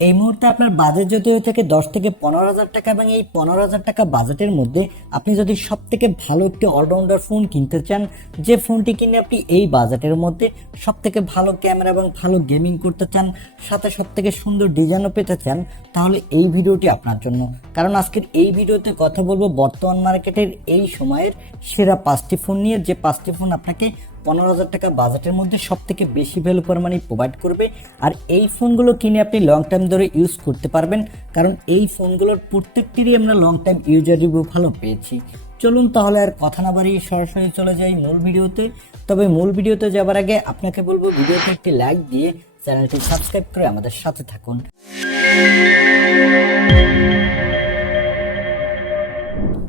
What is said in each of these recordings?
এই মুহূর্তে আপনার বাজেট যদি হয়ে থাকে 10 থেকে 15,000 টাকা এবং এই 15,000 টাকা বাজেটের মধ্যে আপনি যদি সব থেকে ভালো একটি অলরাউন্ডার ফোন কিনতে চান, যে ফোনটি কিনে আপনি এই বাজেটের মধ্যে সব থেকে ভালো ক্যামেরা এবং ভালো গেমিং করতে চান, সাথে সব থেকে সুন্দর ডিজাইনও পেতে চান, তাহলে এই ভিডিওটি আপনার জন্য। কারণ আজকের এই ভিডিওতে কথা বলবো বর্তমান মার্কেটের এই সময়ের সেরা 5টি ফোন নিয়ে, যে 5টি ফোন আপনাকে 15,000 টাকা বাজেটের মধ্যে সব থেকে বেশি ভ্যালু ফর মানি প্রোভাইড করবে। আর এই ফোনগুলো কিনে আপনি লং টাইম ধরে ইউজ করতে পারবেন, কারণ এই ফোনগুলোর প্রত্যেকটিরই আমরা লং টাইম ইউজার রিভিউ ভালো পেয়েছি। চলুন তাহলে আর কথা না বাড়িয়ে সরাসরি চলে যাই মূল ভিডিওতে। তবে মূল ভিডিওতে যাবার আগে আপনাকে বলবো ভিডিওতে একটি লাইক দিয়ে চ্যানেলটি সাবস্ক্রাইব করে আমাদের সাথে থাকুন।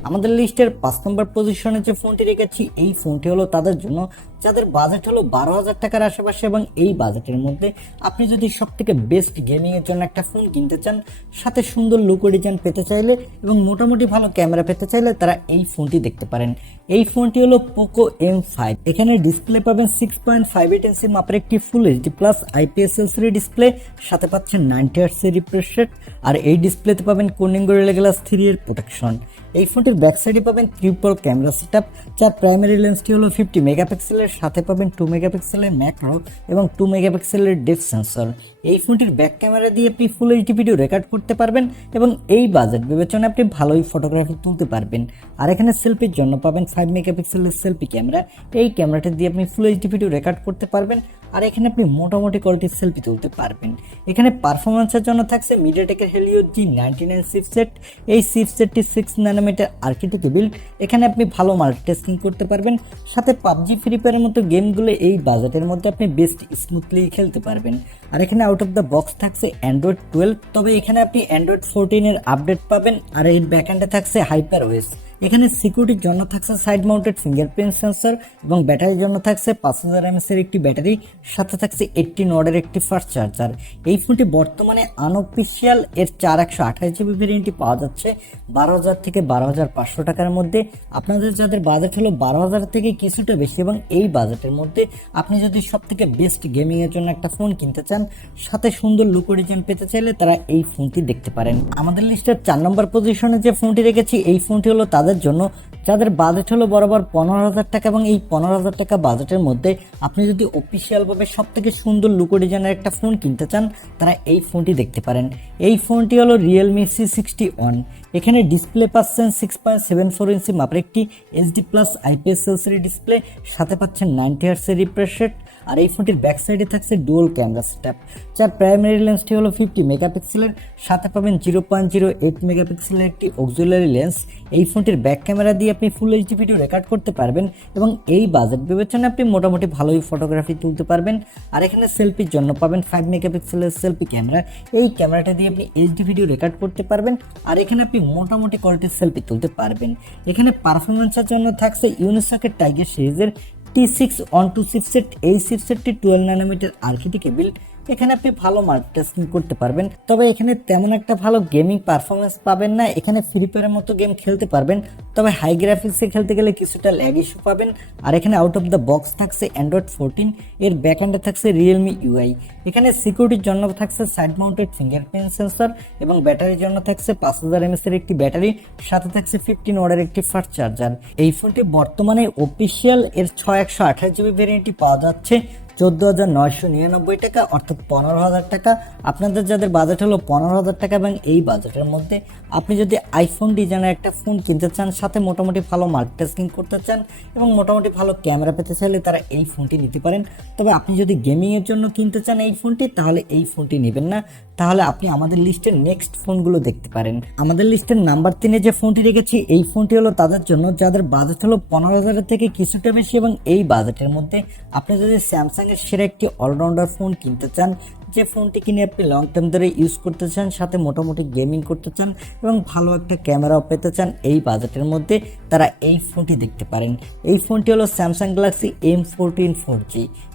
আমাদের লিস্টের 5 নম্বর পজিশনে যে ফোনটি রেখেছি, এই ফোনটি হলো তাদের জন্য যাদের বাজেট হলো 12,000 টাকার আশেপাশে এবং এই বাজেটের মধ্যে আপনি যদি সব থেকে বেস্ট গেমিংয়ের জন্য একটা ফোন কিনতে চান, সাথে সুন্দর লুক ও ডিজাইন পেতে চাইলে এবং মোটামুটি ভালো ক্যামেরা পেতে চাইলে তারা এই ফোনটি দেখতে পারেন। এই ফোনটি হলো পোকো M5। এখানে ডিসপ্লে পাবেন 6.58 ইঞ্চি মাপের একটি full HD plus IPS LCD display, সাথে পাচ্ছেন 90 Hz এর রিফ্রেশ রেট, আর এই ডিসপ্লেতে পাবেন কোর্নিং গরিলা গ্লাস 3 এর প্রোটেকশন। এই ফোনটির ব্যাক সাইডে পাবেন ট্রিপল ক্যামেরা সেটআপ, যার প্রাইমারি লেন্সটি হলো 50 মেগাপিক্সেলের, সাথে পাবেন 2 মেগাপিক্সেলের ম্যাক্রো এবং 2 মেগাপিক্সেলের ডেপথ সেন্সর। এই ফোনটির ব্যাক ক্যামেরা দিয়ে আপনি ফুল এইচডি ভিডিও রেকর্ড করতে পারবেন এবং এই বাজেট বিবেচনায় আপনি ভালোই ফটোগ্রাফি তুলতে পারবেন। আর এখানে সেলফির জন্য পাবেন 5 মেগাপিক্সেলের সেলফি ক্যামেরা। এই ক্যামেরাটি দিয়ে আপনি ফুল এইচডি ভিডিও রেকর্ড করতে পারবেন, আর এখানে আপনি মোটামুটি কোয়ালিটির সেলফি তুলতে পারবেন। এখানে পারফরমেন্সের জন্য থাকছে মিডিয়াটেকের হেলিও G99 চিপসেট। এই চিপসেটটি 6 ন্যানোমিটার আর্কিটেক্টে বিল্ড। এখানে আপনি ভালো মাল্টিটাস্কিং করতে পারবেন, সাথে পাবজি ফ্রি ফায়ারের মতো গেমগুলো এই বাজেটের মধ্যে আপনি বেস্ট স্মুথলি খেলতে পারবেন। আর এখানে আউট অফ দ্য বক্স থাকছে অ্যান্ড্রয়েড 12, তবে এখানে আপনি অ্যান্ড্রয়েড 14 এর আপডেট পাবেন। আর এর ব্যাকএন্ডে থাকছে হাইপার ওএস। এখানে সিকিউরিটির জন্য থাকছে সাইড মাউন্টেড ফিঙ্গারপ্রিন্ট সেন্সর এবং ব্যাটারির জন্য থাকছে 5000 mAh এর একটি ব্যাটারি, সাথে থাকছে 18 ওয়াটের একটি ফাস্ট চার্জার। এই ফোনটি বর্তমানে আনঅফিসিয়াল এর 4128GB ভেরিয়েন্টটি পাওয়া যাচ্ছে 12,000 থেকে 12,500 টাকার মধ্যে। আপনাদের যাদের বাজেট হলো 12,000 থেকে কিছুটা বেশি এবং এই বাজেটের মধ্যে আপনি যদি সব থেকে বেস্ট গেমিং এর জন্য একটা ফোন কিনতে চান, সাথে সুন্দর লুক ও ডিজাইন পেতে চাইলে তারা এই ফোনটি দেখতে পারেন। আমাদের লিস্টের 4 নম্বর পজিশনে যে ফোনটি রেখেছি, এই ফোনটি হলো তাদের জন্য যাদের বাজেট হলো বরাবর 15,000 টাকা এবং এই 15,000 টাকা বাজেটের মধ্যে আপনি যদি অফিসিয়ালভাবে সব থেকে সুন্দর লুক ও ডিজাইনের একটা ফোন কিনতে চান, তারা এই ফোনটি দেখতে পারেন। এই ফোনটি হলো Realme C61। এখানে ডিসপ্লে পাচ্ছেন 6.74 ইঞ্চি মাপের একটি HD plus IPS LCD display, সাথে পাচ্ছেন 90 Hz এর রিফ্রেশ রেট। আর এই ফোনটির ব্যাক সাইডে থাকছে ডুয়াল ক্যামেরা সেটআপ, যার প্রাইমারি লেন্সটি হলো 50 মেগাপিক্সেলের, সাথে পাবেন 0.08 মেগাপিক্সেলের একটি অক্সিলারি লেন্স। এই ফোনটির ব্যাক ক্যামেরা দিয়ে আপনি ফুল এইচডি ভিডিও রেকর্ড করতে পারবেন এবং এই বাজেট বিবেচনায় আপনি মোটামুটি ভালোই ফটোগ্রাফি তুলতে পারবেন। আর এখানে সেলফির জন্য পাবেন 5 মেগাপিক্সেলের সেলফি ক্যামেরা। এই ক্যামেরাটা দিয়ে আপনি এইচডি ভিডিও রেকর্ড করতে পারবেন, আর এখানে আপনি মোটামুটি কোয়ালিটির সেলফি তুলতে পারবেন। এখানে পারফরমেন্সের জন্য থাকছে ইউনিসকের টাইগার সিরিজের T612 চিপসেট। এই চিপসেটটি 12 ন্যানোমিটার আর্কিটেক্টে বিল্ড। এখানে আপনি ভালো মাল্টিটাস্কিং করতে পারবেন, তবে এখানে তেমন একটা ভালো গেমিং পারফরমেন্স পাবেন না। এখানে ফ্রি ফায়ারের মতো গেম খেলতে পারবেন, তবে হাই গ্রাফিক্সে খেলতে গেলে কিছুটা ল্যাগ ইস্যু পাবেন। আর এখানে আউট অফ দ্য বক্স থাকছে অ্যান্ড্রয়েড 14, এর ব্যাকএন্ডে থাকছে Realme UI। এখানে সিকিউরিটির জন্য থাকছে সাইড মাউন্টেড ফিঙ্গারপ্রিন্ট সেন্সর এবং ব্যাটারির জন্য থাকছে 5000 mAh এর একটি ব্যাটারি, সাথে থাকছে 15 ওয়াটের একটি ফাস্ট চার্জার। এই ফোনটি বর্তমানে অফিসিয়াল এর 6128GB ভেরিয়েন্টটি পাওয়া যাচ্ছে 14,999 টাকা, অর্থাৎ 15,000 টাকা। আপনাদের যাদের বাজেট হলো 15,000 টাকা এবং এই বাজেটের মধ্যে আপনি যদি আইফোন ডিজাইনের একটা ফোন কিনতে চান, সাথে মোটামুটি ভালো মাল্টিটাস্কিং করতে চান এবং মোটামুটি ভালো ক্যামেরা পেতে চাইলে তারা এই ফোনটি নিতে পারেন। তবে আপনি যদি গেমিংয়ের জন্য কিনতে চান এই ফোনটি, তাহলে এই ফোনটি নেবেন না, তাহলে আপনি আমাদের লিস্টের নেক্সট ফোনগুলো দেখতে পারেন। আমাদের লিস্টের নাম্বার 3-এ যে ফোনটি রেখেছি, এই ফোনটি হলো তাদের জন্য যাদের বাজেট হলো 15,000 থেকে কিছুটা বেশি এবং এই বাজেটের মধ্যে আপনি যদি স্যামসাং এর সেরা একটি অলরাউন্ডার ফোন কিনতে চান, যে ফোনটি কিনে আপনি লং টাইম ধরে ইউজ করতে চান, সাথে মোটামুটি গেমিং করতে চান এবং ভালো একটা ক্যামেরাও পেতে চান এই বাজেটের মধ্যে, তারা এই ফোনটি দেখতে পারেন। এই ফোনটি হলো স্যামসাং গ্যালাক্সি M14 4G।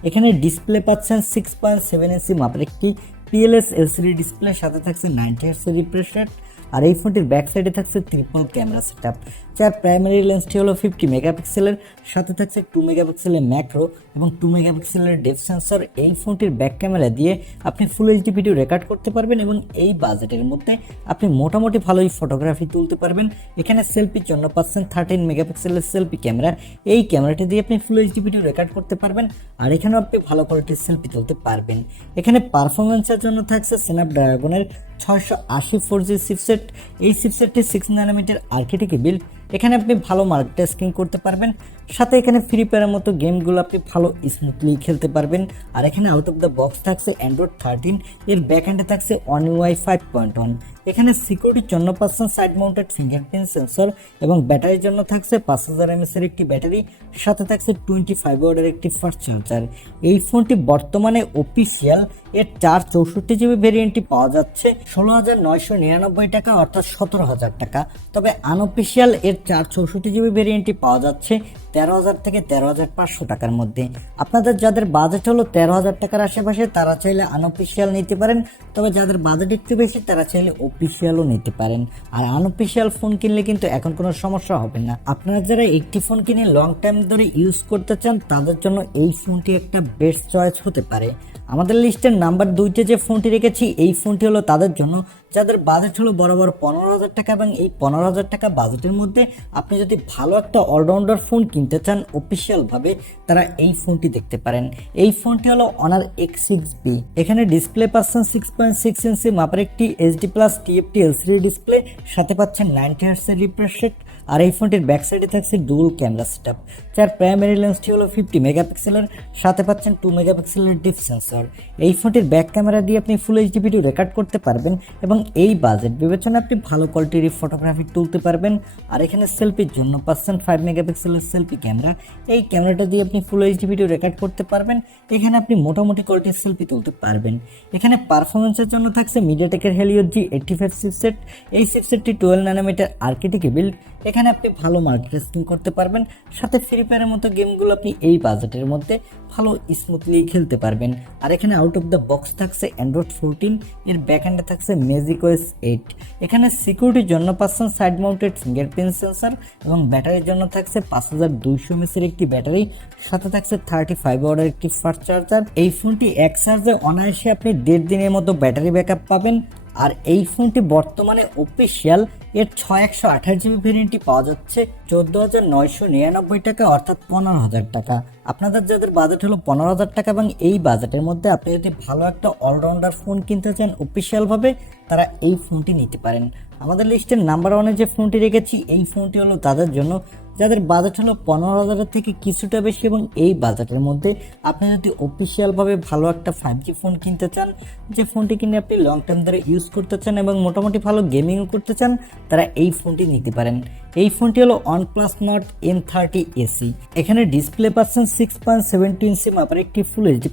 এখানে ডিসপ্লে পাচ্ছেন 6.7 ইঞ্চি মাপের একটি PLS LCD ডিসপ্লে, সাথে থাকছে 90 Hz এর রিফ্রেশ রেট। আর এই ফোনটির ব্যাক সাইডে থাকছে ট্রিপল ক্যামেরা সেটআপ, যার প্রাইমারি লেন্সটি হলো 50 মেগাপিক্সেলের, সাথে থাকছে 2 মেগাপিক্সেলের ম্যাক্রো এবং 2 মেগাপিক্সেলের ডেপথ সেন্সর। এই ফোনটির ব্যাক ক্যামেরা দিয়ে আপনি ফুল এইচডি ভিডিও রেকর্ড করতে পারবেন এবং এই বাজেটের মধ্যে আপনি মোটামুটি ভালোই ফটোগ্রাফি তুলতে পারবেন। এখানে সেলফির জন্য পাচ্ছেন 13 মেগাপিক্সেলের সেলফি ক্যামেরা, এই ক্যামেরাটি দিয়ে আপনি ফুল এইচডি ভিডিও রেকর্ড করতে পারবেন আর এখানেও আপনি ভালো কোয়ালিটির সেলফি তুলতে পারবেন। এখানে পারফরমেন্সের জন্য থাকছে স্ন্যাপড্রাগনের 680 4G চিপসেট, এই চিপসেটটি 6 ন্যানোমিটার আর্কিটেক্টে বিল্ড। এখানে আপনি ভালো মাল্টিটাস্কিং করতে পারবেন, সাথে এখানে ফ্রি ফায়ারের মতো গেমগুলো আপনি ভালো স্মুথলি খেলতে পারবেন। আর এখানে আউট অফ দ্য বক্স থাকছে অ্যান্ড্রয়েড 13, এর ব্যাক হ্যান্ডে থাকছে One UI 5.1। এখানে সিকিউরিটির জন্য পাচ্ছেন সাইড মাউন্টেড ফিঙ্গারপ্রিন্ট সেন্সর এবং ব্যাটারির জন্য থাকছে 5000 mAh এর একটি ব্যাটারি, সাথে থাকছে 25 ওয়াটের একটি ফাস্ট চার্জার। এই ফোনটি বর্তমানে অফিসিয়াল এর 464GB ভেরিয়েন্টটি পাওয়া যাচ্ছে 16,999 টাকা অর্থাৎ 17,000 টাকা, তবে আনঅফিসিয়াল এর 464GB ভেরিয়েন্টটি পাওয়া যাচ্ছে 13,000 থেকে 13,500 টাকার মধ্যে। আপনাদের যাদের বাজেট হলো 13,000 টাকার আশেপাশে তারা চাইলে আনঅফিসিয়াল নিতে পারেন, তবে যাদের বাজেট একটু বেশি তারা চাইলে অফিসিয়ালও নিতে পারেন। আর আনঅফিসিয়াল ফোন কিনলে কিন্তু এখন কোনো সমস্যা হবে না। আপনারা যারা একটি ফোন কিনে লং টাইম ধরে ইউজ করতে চান তাদের জন্য এই ফোনটি একটা বেস্ট চয়েস হতে পারে। আমাদের লিস্টের নাম্বার 2তে যে ফোনটি রেখেছি এই ফোনটি হলো তাদের জন্য যাদের বাজেট হলো বরাবর 15,000 টাকা এবং এই 15,000 টাকা বাজেটের মধ্যে আপনি যদি ভালো একটা অলরাউন্ডার ফোন কিনতে চান অফিসিয়ালভাবে, তারা এই ফোনটি দেখতে পারেন। এই ফোনটি হলো Honor X6B। এখানে ডিসপ্লে পাচ্ছেন 6.6 ইঞ্চি মাপের একটি HD+ TFT LCD ডিসপ্লে, সাথে পাচ্ছেন 90 Hz এর রিফ্রেশ রেট। আর এই ফোনটির ব্যাক সাইডে থাকছে ডুয়াল ক্যামেরা সেটআপ, যার প্রাইমারি লেন্সটি হলো 50 মেগাপিক্সেলের, সাথে পাচ্ছেন 2 মেগাপিক্সেলের ডেপথ সেন্সর। এই ফোনটির ব্যাক ক্যামেরা দিয়ে আপনি ফুল এইচডি ভিডিও রেকর্ড করতে পারবেন এবং এই বাজেট বিবেচনা আপনি ভালো কোয়ালিটির ফটোগ্রাফি তুলতে পারবেন। আর এখানে সেলফির জন্য পাচ্ছেন 5 মেগাপিক্সেলের সেলফি ক্যামেরা, এই ক্যামেরাটা দিয়ে আপনি ফুল এইচডি ভিডিও রেকর্ড করতে পারবেন। এখানে আপনি মোটামুটি কোয়ালিটির সেলফি তুলতে পারবেন। এখানে পারফরমেন্সের জন্য থাকছে মিডিয়াটেকের হেলিও G85 চিপসেট, এই চিপসেটটি 12 ন্যানোমিটার আর্কিটেক্টে বিল্ড। এখানে আপনি ভালো মাল্টিটাস্কিং করতে পারবেন, সাথে ফ্রি ফায়ারের মতো গেমগুলো আপনি এই বাজেটের মধ্যে ভালো স্মুথলি খেলতে পারবেন। আর এখানে আউট অফ দ্য বক্স থাকছে অ্যান্ড্রয়েড 14, এর ব্যাক হ্যান্ডে থাকছে ম্যাজিক OS 8। এখানে সিকিউরিটির জন্য পাচ্ছেন সাইড মাউন্টেড ফিঙ্গারপ্রিন্ট সেন্সর এবং ব্যাটারির জন্য থাকছে 5200 mAh এর একটি ব্যাটারি, সাথে থাকছে 35 ওয়াটের একটি ফাস্ট চার্জার। এই ফোনটি এক চার্জে অনায়াসে আপনি 1.5 দিনের মতো ব্যাটারি ব্যাকআপ পাবেন। আর এই ফোনটি বর্তমানে অফিসিয়াল এর 6128GB ভেরিয়েন্টটি পাওয়া যাচ্ছে 14,999 টাকা অর্থাৎ 15,000 টাকা। আপনাদের যাদের বাজেট হলো 15,000 টাকা এবং এই বাজেটের মধ্যে আপনি যদি ভালো একটা অলরাউন্ডার ফোন কিনতে চান অফিসিয়ালভাবে, তারা এই ফোনটি নিতে পারেন। আমাদের লিস্টের নাম্বার 1-এ যে ফোনটি রেখেছি এই ফোনটি হলো তাদের জন্য যাদের বাজেট হলো 15,000 থেকে কিছুটা বেশি এবং এই বাজেটের মধ্যে আপনি যদি অফিসিয়ালভাবে ভালো একটা 5G ফোন কিনতে চান, যে ফোনটি কিনে আপনি লং টাইম ধরে ইউজ করতে চান এবং মোটামুটি ভালো গেমিংও করতে চান, তারা এই ফোনটি নিতে পারেন। এই ফোনটি হলো OnePlus Nord M30 AC। এখানে ডিসপ্লে পাচ্ছেন 6.7 ইঞ্চি মাপের একটি ফুল HD+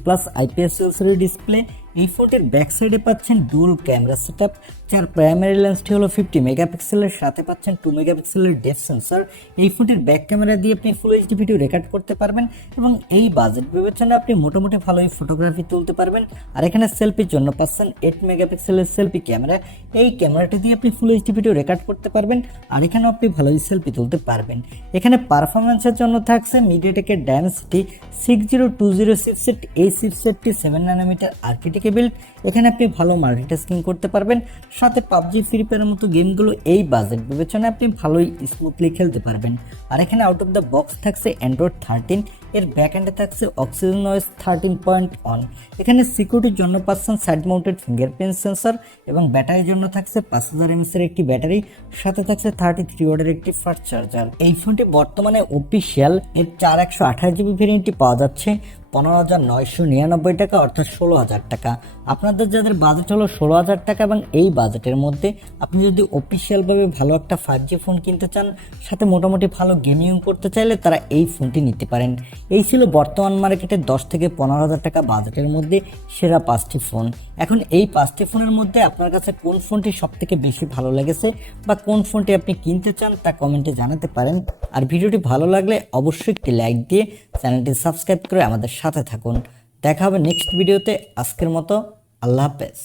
IPS LCD ডিসপ্লে। এই ফোনটির ব্যাক সাইডে পাচ্ছেন ডুয়াল ক্যামেরা সেটআপ, যার প্রাইমারি লেন্সটি হলো 50 মেগাপিক্সেলের, সাথে পাচ্ছেন 2 মেগাপিক্সেলের ডেপথ সেন্সর। এই ফোনটির ব্যাক ক্যামেরা দিয়ে আপনি ফুল এইচডি ভিডিও রেকর্ড করতে পারবেন এবং এই বাজেট বিবেচনা আপনি মোটামুটি ভালোই ফটোগ্রাফি তুলতে পারবেন। আর এখানে সেলফির জন্য পাচ্ছেন 8 মেগাপিক্সেলের সেলফি ক্যামেরা, এই ক্যামেরাটি দিয়ে আপনি ফুল এইচডি ভিডিও রেকর্ড করতে পারবেন আর এখানেও আপনি ভালোই সেলফি তুলতে পারবেন। এখানে পারফরমেন্সের জন্য থাকছে মিডিয়াটেকের ডায়মেনসিটি 6020 চিপসেট, এই চিপসেটটি 7 ন্যানোমিটার আর্কিটেক্টে বিল্ড। এখানে আপনি ভালো মাল্টিটাস্কিং করতে পারবেন, সাথে পাবজি ফ্রি ফায়ারের মতো গেমগুলো এই বাজেট বিবেচনায় আপনি ভালোই স্মুথলি খেলতে পারবেন। আর এখানে আউট অফ দ্য বক্স থাকছে অ্যান্ড্রয়েড 13, এর ব্যাক এন্ডে থাকছে অক্সিজেন OS 13.1। এখানে সিকিউরিটির জন্য পাচ্ছেন সাইড মাউন্টেড ফিঙ্গারপ্রিন্ট সেন্সর এবং ব্যাটারির জন্য থাকছে 5000 mAh এর একটি ব্যাটারি, সাথে থাকছে 33 ওয়াটের একটি ফাস্ট চার্জার। এই ফোনটি বর্তমানে অফিসিয়াল এর 4128GB ভেরিয়েন্টটি পাওয়া যাচ্ছে 15,999 টাকা অর্থাৎ 16,000 টাকা। আপনাদের যাদের বাজেট হলো 16,000 টাকা এবং এই বাজেটের মধ্যে আপনি যদি অফিসিয়ালভাবে ভালো একটা 5G ফোন কিনতে চান, সাথে মোটামুটি ভালো গেমিং করতে চাইলে তারা এই ফোনটি নিতে পারেন। এই ছিল বর্তমান মার্কেটে 10 থেকে 15,000 টাকা বাজেটের মধ্যে সেরা 5টি ফোন। এখন এই 5টি ফোনের মধ্যে আপনার কাছে কোন ফোনটি সবথেকে বেশি ভালো লেগেছে বা কোন ফোনটি আপনি কিনতে চান তা কমেন্টে জানাতে পারেন। আর ভিডিওটি ভালো লাগলে অবশ্যই একটি লাইক দিয়ে চ্যানেলটি সাবস্ক্রাইব করে আমাদের সাথে থাকুন। দেখা হবে নেক্সট ভিডিওতে। আজকের মতো আল্লাহ হাফেজ।